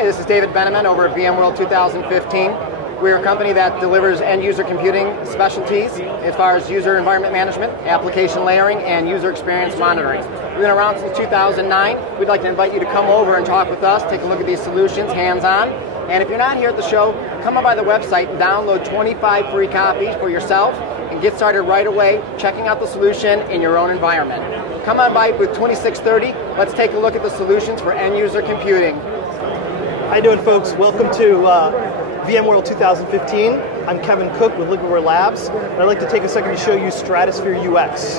Hey, this is David Beneman over at VMworld 2015. We're a company that delivers end-user computing specialties as far as user environment management, application layering, and user experience monitoring. We've been around since 2009. We'd like to invite you to come over and talk with us, take a look at these solutions hands-on. And if you're not here at the show, come on by the website and download 25 free copies for yourself and get started right away checking out the solution in your own environment. Come on by booth 2630. Let's take a look at the solutions for end-user computing. How you doing, folks? Welcome to VMworld 2015. I'm Kevin Cook with Liquidware Labs, and I'd like to take a second to show you Stratusphere UX.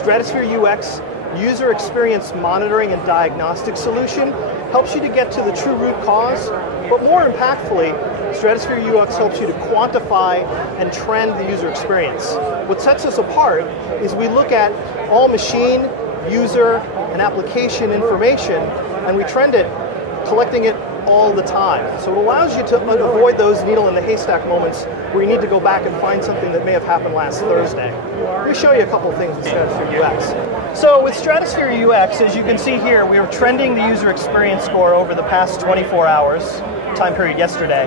Stratusphere UX, user experience monitoring and diagnostic solution, helps you to get to the true root cause, but more impactfully, Stratusphere UX helps you to quantify and trend the user experience. What sets us apart is we look at all machine, user, and application information, and we trend it, collecting it all the time. So it allows you to avoid those needle in the haystack moments where you need to go back and find something that may have happened last Thursday. Let me show you a couple of things with Stratusphere UX. So with Stratusphere UX, as you can see here, we are trending the user experience score over the past 24 hours, time period yesterday.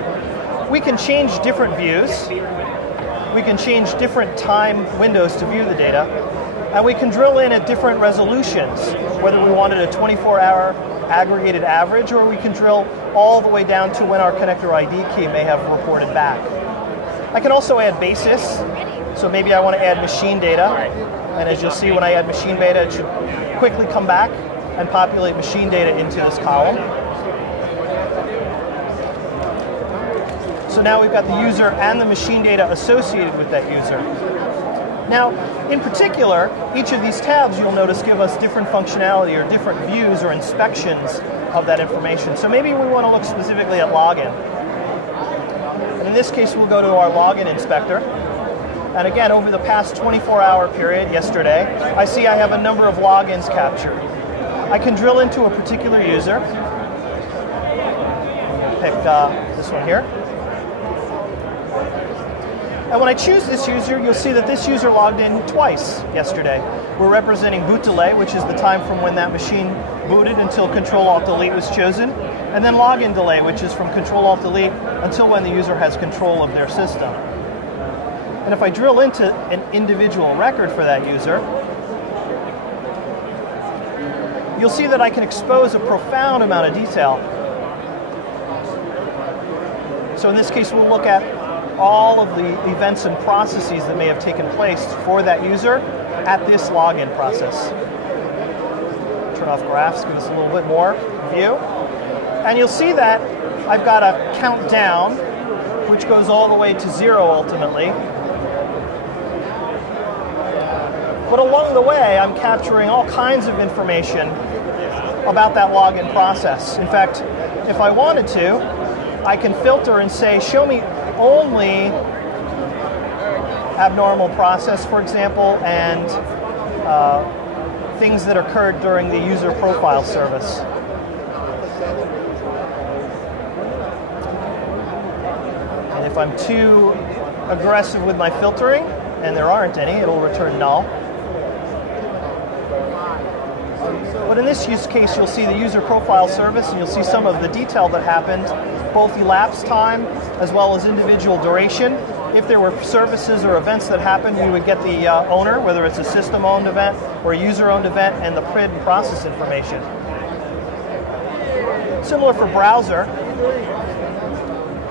We can change different views. We can change different time windows to view the data. And we can drill in at different resolutions, whether we wanted a 24-hour aggregated average, or we can drill all the way down to when our connector ID key may have reported back. I can also add basis, so maybe I want to add machine data, and as you'll see when I add machine data, it should quickly come back and populate machine data into this column. So now we've got the user and the machine data associated with that user. Now, in particular, each of these tabs, you'll notice, give us different functionality or different views or inspections of that information. So maybe we want to look specifically at login. And in this case, we'll go to our login inspector. And again, over the past 24-hour period, yesterday, I see I have a number of logins captured. I can drill into a particular user. Pick this one here. And when I choose this user, you'll see that this user logged in twice yesterday. We're representing boot delay, which is the time from when that machine booted until Control-Alt-Delete was chosen, and then login delay, which is from Control-Alt-Delete until when the user has control of their system. And if I drill into an individual record for that user, you'll see that I can expose a profound amount of detail. So in this case, we'll look at all of the events and processes that may have taken place for that user at this login process. Turn off graphs, give us a little bit more view. And you'll see that I've got a countdown, which goes all the way to 0 ultimately. But along the way, I'm capturing all kinds of information about that login process. In fact, if I wanted to, I can filter and say, show me only abnormal process, for example, and things that occurred during the user profile service. And if I'm too aggressive with my filtering, and there aren't any, it'll return null. But in this use case, you'll see the user profile service, and you'll see some of the detail that happened, both elapsed time as well as individual duration. If there were services or events that happened, you would get the owner, whether it's a system-owned event or a user-owned event, and the PRID and process information. Similar for browser.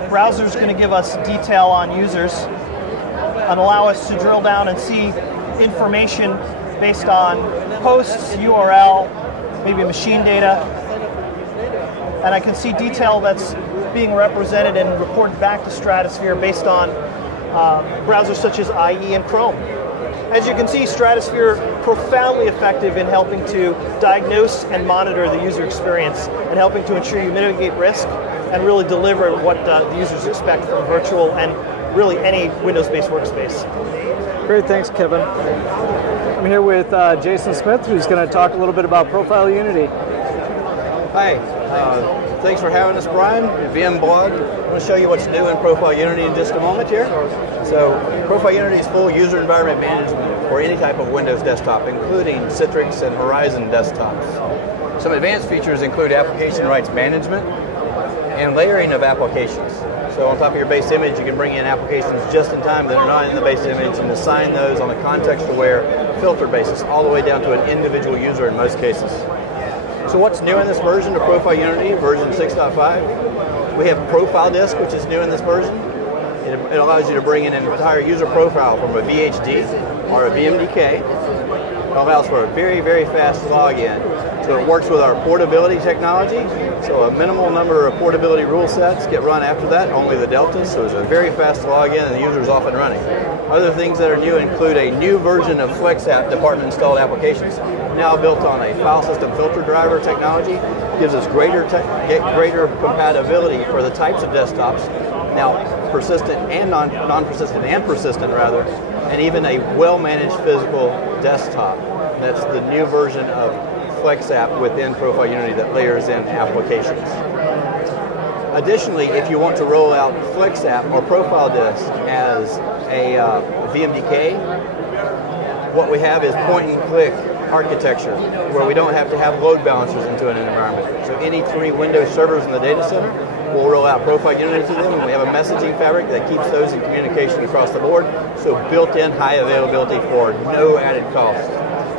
Browser is going to give us detail on users and allow us to drill down and see information based on posts, URL, maybe machine data, and I can see detail that's being represented and reported back to Stratusphere based on browsers such as IE and Chrome. As you can see, Stratusphere profoundly effective in helping to diagnose and monitor the user experience and helping to ensure you mitigate risk and really deliver what the users expect from virtual and really any Windows-based workspace. Great, thanks, Kevin. I'm here with Jason Smith, who's going to talk a little bit about ProfileUnity. Hi, thanks for having us, Brian, at VMblog. I'm going to show you what's new in ProfileUnity in just a moment here. So, ProfileUnity is full user environment management for any type of Windows desktop, including Citrix and Horizon desktops. Some advanced features include application rights management, and layering of applications. So on top of your base image, you can bring in applications just in time that are not in the base image and assign those on a context-aware filter basis, all the way down to an individual user in most cases. So what's new in this version of ProfileUnity, version 6.5? We have ProfileDisk, which is new in this version. It allows you to bring in an entire user profile from a VHD or a VMDK. It allows for a very, very fast login. So it works with our portability technology. So a minimal number of portability rule sets get run after that, only the deltas. So it's a very fast login and the user's off and running. Other things that are new include a new version of FlexApp department installed applications, now built on a file system filter driver technology. Gives us greater compatibility for the types of desktops, now persistent and non-persistent and persistent rather, and even a well-managed physical desktop. That's the new version of FlexApp within ProfileUnity that layers in applications. Additionally, if you want to roll out FlexApp or ProfileDisk as a VMDK, what we have is point-and-click architecture where we don't have to have load balancers into an environment. So any 3 Windows servers in the data center, we'll roll out ProfileUnity to them, and we have a messaging fabric that keeps those in communication across the board, so built-in high availability for no added cost.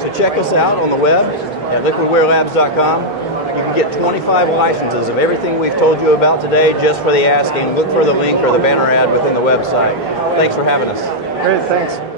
So check us out on the web at liquidwarelabs.com. You can get 25 licenses of everything we've told you about today just for the asking. Look for the link or the banner ad within the website. Thanks for having us. Great, thanks.